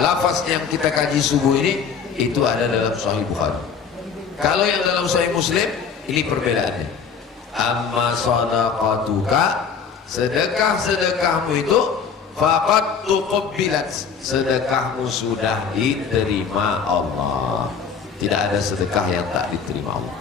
Lafaz yang kita kaji subuh ini itu ada dalam Sahih Bukhari. Kalau yang dalam Sahih Muslim ini perbedaannya. Amma sadaqatuka, sedekah-sedekahmu itu faqad tuqabbilat, sedekahmu sudah diterima Allah. Tidak ada sedekah yang tak diterima Allah.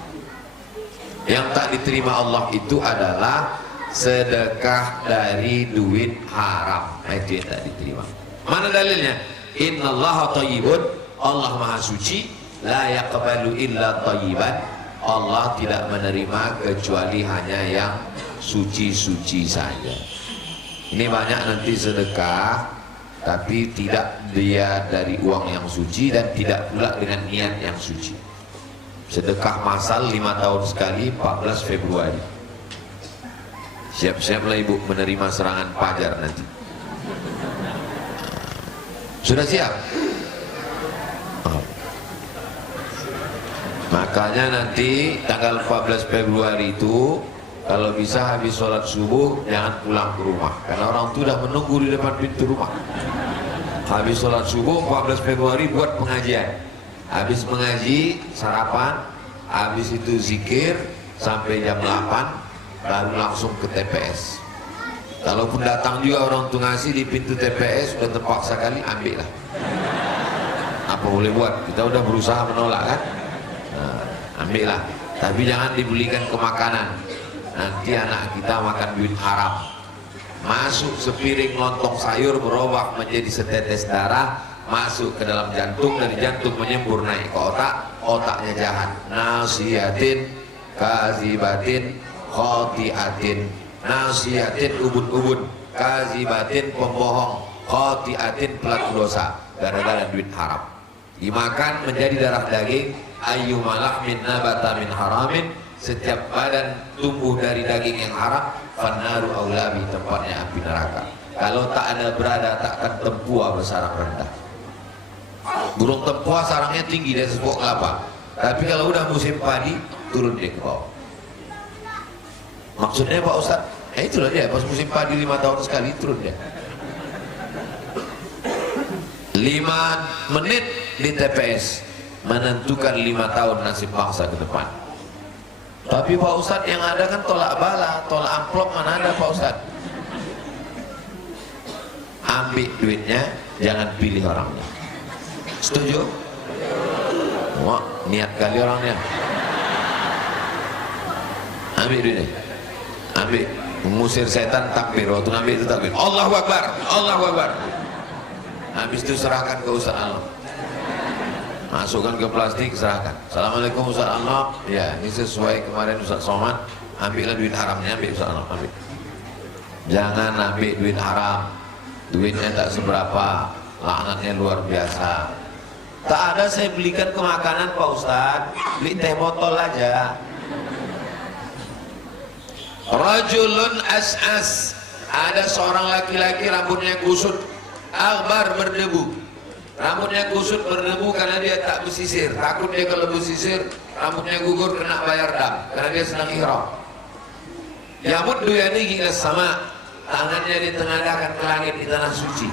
Yang tak diterima Allah itu adalah sedekah dari duit haram. Itu yang tak diterima. Mana dalilnya? Innallaha thayyibun, Allah maha suci, la yaqbalu illa thayyiban, Allah tidak menerima kecuali hanya yang suci-suci saja. Ini banyak nanti sedekah tapi tidak dia dari uang yang suci dan tidak pula dengan niat yang suci. Sedekah masal 5 tahun sekali 14 Februari. Siap-siaplah ibu menerima serangan pajar nanti. Sudah siap? Oh. Makanya nanti tanggal 14 Februari itu kalau bisa habis sholat subuh jangan pulang ke rumah, karena orang itu sudah menunggu di depan pintu rumah. Habis sholat subuh 14 Februari buat pengajian. Habis mengaji sarapan, habis itu zikir sampai jam 8, lalu langsung ke TPS. Kalaupun datang juga orang tuh ngasih di pintu TPS sudah terpaksa kali, ambil lah. Apa boleh buat? Kita udah berusaha menolak kan? Nah, ambil lah. Tapi jangan dibelikan ke makanan. Nanti anak kita makan duit haram. Masuk sepiring lontong sayur berubah menjadi setetes darah, masuk ke dalam jantung, dari jantung menyembur naik ke otak, otaknya jahat. Nasihatin, kazibatin, khotiatin. Nasihatin ubun-ubun, kazibatin pembohong, khotiatin pelaku dosa, gara-gara duit haram. Dimakan menjadi darah daging. Ayyumalah min nabata min haramin, setiap badan tumbuh dari daging yang haram, fannaru aulabi, tempatnya api neraka. Kalau tak ada berada takkan tempua bersarang rendah. Burung tempua sarangnya tinggi dari sepok kelapa, tapi kalau udah musim padi turun dia ke bawah. Maksudnya Pak Ustaz, itulah dia, pas musim padi 5 tahun sekali turun dia. 5 menit di TPS menentukan 5 tahun nasib bangsa ke depan. Tapi Pak Ustaz yang ada kan tolak bala, tolak amplop, mana ada Pak Ustaz? Ambil duitnya, jangan pilih orangnya. Setuju? Wah, niat kali orangnya. Ambil duitnya. Ambil, mengusir setan, takbir. Waktu ambil itu takbir, Allahu Akbar, Allahu Akbar. Habis itu serahkan ke Ustaz Allah, masukkan ke plastik, serahkan. Assalamualaikum Ustaz Allah. Ya, ini sesuai kemarin Ustaz Somad. Ambillah duit haramnya, ambil Ustaz Allah, ambil. Jangan ambil duit haram, duitnya tak seberapa, laknatnya luar biasa. Tak ada saya belikan ke makanan Pak Ustaz, beli teh botol aja. Rajulun as'as, ada seorang laki-laki rambutnya kusut, akbar berdebu. Rambutnya kusut berdebu karena dia tak bersisir. Takut dia kalau bersisir rambutnya gugur kena bayar dam, karena dia sedang ihram. Yamuddu yadihi ila sama, tangannya ditengadahkan ke langit di tanah suci.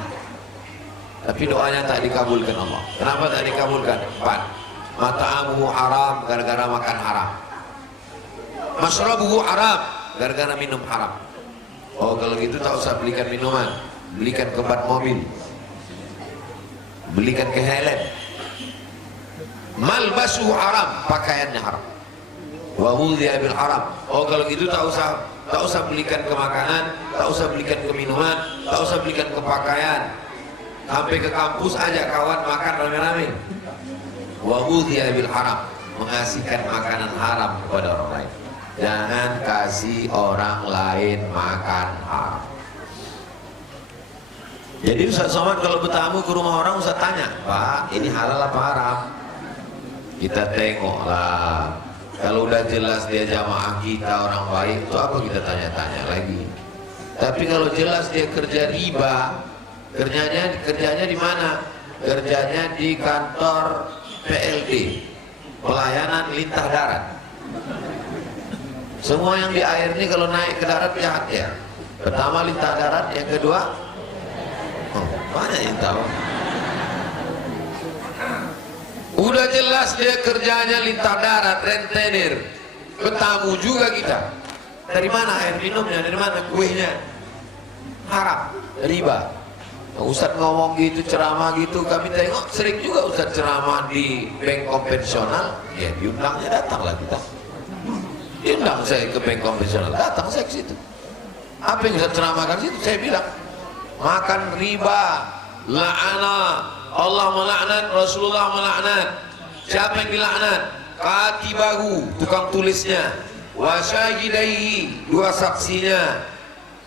Tapi doanya tak dikabulkan Allah. Kenapa tak dikabulkan? 4. Mata'amuhu haram, gara-gara makan haram. Masrabuhu haram, gara-gara minum haram. Oh, kalau gitu tak usah belikan minuman, belikan ke ban mobil, belikan ke helm. Malbasuhu haram, pakaiannya haram. Wa wudhi'a bil haram. Oh, kalau gitu tak usah belikan ke makanan, tak usah belikan ke minuman, tak usah belikan ke pakaian. Sampai ke kampus aja kawan makan rame-rame. Wa wudhi'a bil haram, mengasihkan makanan haram kepada orang lain. Jangan kasih orang lain makan haram. Jadi Ustaz Somad kalau bertamu ke rumah orang, Ustaz tanya, Pak, ini halal apa haram? Kita tengoklah. Kalau udah jelas dia jamaah kita, orang baik, itu apa kita tanya-tanya lagi? Tapi kalau jelas dia kerja riba, Kerjanya di mana? Kerjanya di kantor PLD, pelayanan lintah darat. Semua yang di air ini kalau naik ke darat jahat ya. Pertama lintah darat, yang kedua banyak yang tahu. Udah jelas dia kerjanya lintah darat, rentenir. Ketemu juga kita. Dari mana air minumnya? Dari mana kuehnya? Haram, riba. Ustadz ngomong gitu, ceramah gitu, kami tengok sering juga Ustadz ceramah di bank konvensional. Ya diundangnya datanglah kita. Diundang saya ke bank konvensional, datang saya ke situ. Apa yang Ustadz ceramahkan situ? Saya bilang makan riba, la'ana, Allah melaknat, Rasulullah melaknat. Siapa yang dilaknat? Katibahu, tukang tulisnya, wa syahidaihi, dua saksinya,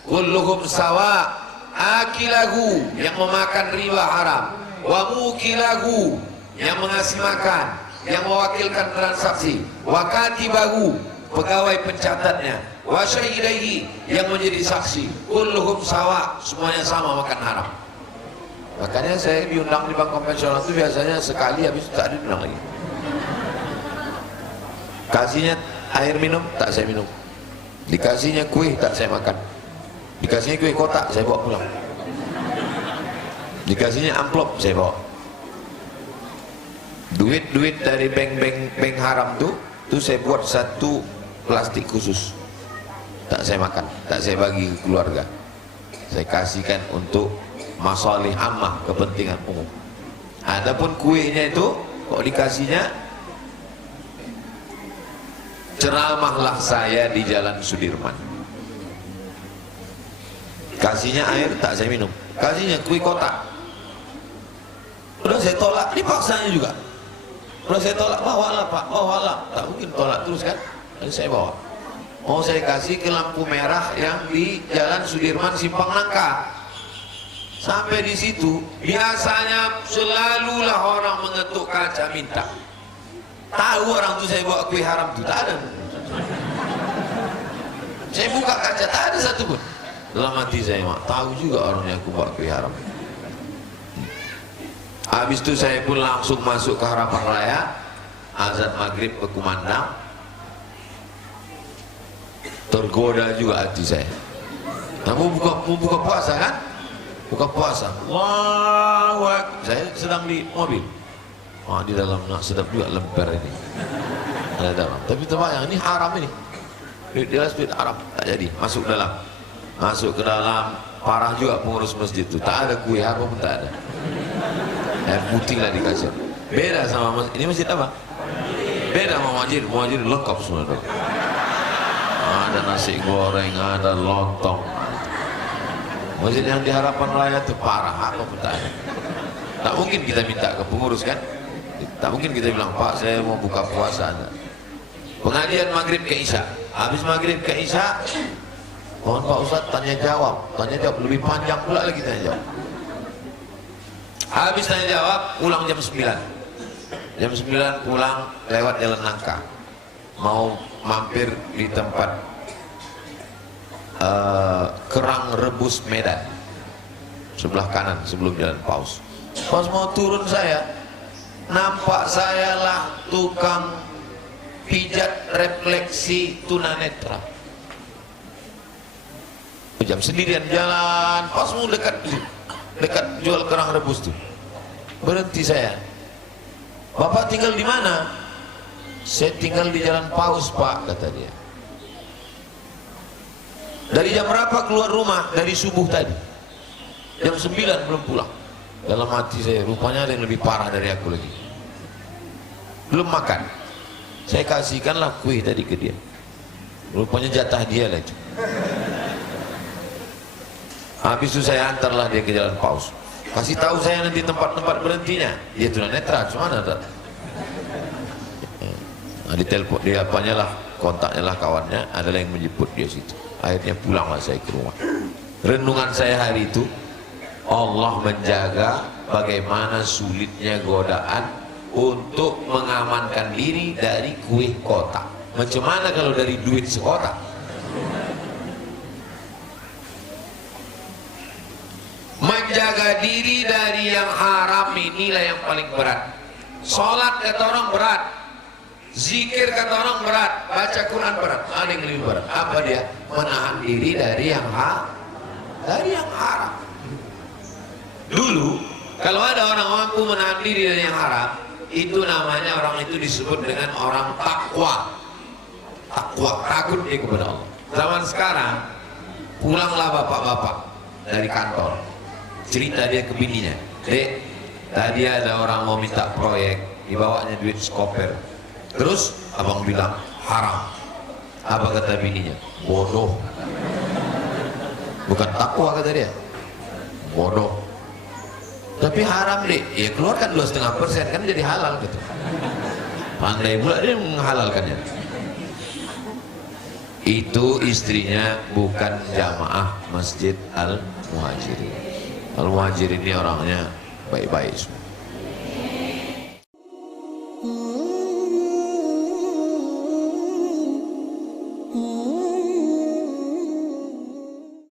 kulluhum sawa, akilahu, yang memakan riba haram, wa mukilahu, yang mengasih makan, yang mewakilkan transaksi, wa katibahu, pegawai pencatatnya, wa syahidaihi, yang menjadi saksi, kulluhum sawa, semuanya sama makan haram. Makanya saya diundang di bank konvensional itu biasanya sekali, habis itu tak diundang lagi. Kasihnya air minum, tak saya minum. Dikasihnya kue, tak saya makan. Dikasihnya kue kotak, saya bawa pulang. Dikasihnya amplop, saya bawa. Duit-duit dari bank haram tuh saya buat satu plastik khusus. Tak saya makan, tak saya bagi ke keluarga. Saya kasihkan untuk masalih ammah, kepentingan umum. Adapun kuenya itu kok dikasihnya, ceramahlah saya di Jalan Sudirman. Kasihnya air, tak saya minum. Kasihnya kue kotak, udah saya tolak, dipaksanya juga. Udah saya tolak, bawalah Pak, bawalah. Tak mungkin tolak terus kan, jadi saya bawa. Mau saya kasih ke lampu merah yang di Jalan Sudirman Simpang Nangka. Sampai di situ biasanya selalulah orang mengetuk kaca minta. Tahu orang tuh saya bawa kue haram tuh, tak ada. Saya buka kaca, tak ada satu pun. Dalam hati saya mak, tahu juga orangnya aku bawa kue haram. Habis itu saya pun langsung masuk ke harapan raya, azan maghrib berkumandang. Tergoda juga hati saya. Nah, mau buka puasa kan? Buka puasa. Allahu Akbar. Saya sedang di mobil. Wah, di dalam nak sedap juga lemper ini. Ada dalam. Tapi terbayang ini haram ini. Jelas duit haram, tak jadi. Masuk dalam. Masuk ke dalam, parah juga pengurus masjid itu. Tak ada kue haram pun tak ada. Air putih lah dikasih. Beda sama masjid. Ini masjid apa? Beda sama masjid. Masjid lengkap semua tuh. Ada nasi goreng, ada lontong. Masjid yang di harapan raya itu parah, apa pun tak ada. Tak mungkin kita minta ke pengurus kan? Tak mungkin kita bilang, Pak saya mau buka puasa. Pengajian maghrib ke isya. Habis maghrib ke isya, mohon Pak Ustaz tanya jawab lebih panjang pula lagi tanya jawab. Habis tanya jawab, pulang jam 9. Jam 9 pulang lewat Jalan Nangka. Mau mampir di tempat kerang rebus Medan sebelah kanan sebelum Jalan Paus. Pas mau turun saya, nampak saya lah tukang pijat refleksi tunanetra. Jam sendirian jalan, pas mau dekat jual kerang rebus tuh, berhenti saya. Bapak tinggal di mana? Saya tinggal di Jalan Paus Pak, kata dia. Dari jam berapa keluar rumah? Dari subuh tadi. Jam 9 belum pulang. Dalam hati saya, rupanya ada yang lebih parah dari aku lagi. Belum makan. Saya kasihkanlah kue tadi ke dia. Rupanya jatah dia lah itu. Habis itu saya antarlah dia ke Jalan Paus. Kasih tahu saya nanti tempat-tempat berhentinya. Dia tunanetra, cuma ada. Nah, ditelepon dia apanya lah, kontaknya lah kawannya, ada yang menjemput dia situ. Akhirnya pulanglah saya ke rumah. Renungan saya hari itu, Allah menjaga bagaimana sulitnya godaan untuk mengamankan diri dari kue kotak. Macam mana kalau dari duit sekotak? Menjaga diri dari yang haram inilah yang paling berat. Sholat kata orang berat, zikir kata orang berat, baca Quran berat. Ada yang lebih berat. Apa dia? Menahan diri dari yang haram. Dulu kalau ada orang mampu menahan diri dari yang haram, itu namanya orang itu disebut dengan orang takwa. Takwa, takut dia kepada Allah. Zaman sekarang pulanglah bapak-bapak dari kantor, cerita dia ke bininya, "Dek, tadi ada orang mau minta proyek, dibawanya duit skoper." Terus abang bilang haram. Apa kata bininya? Bodoh. Bukan takwa kata dia, bodoh. Tapi haram deh, ya keluarkan 2,5% kan jadi halal gitu. Pandai pula dia menghalalkannya. Itu istrinya bukan jamaah Masjid Al-Muhajirin. Al-Muhajirin ini orangnya baik-baik semua. Oh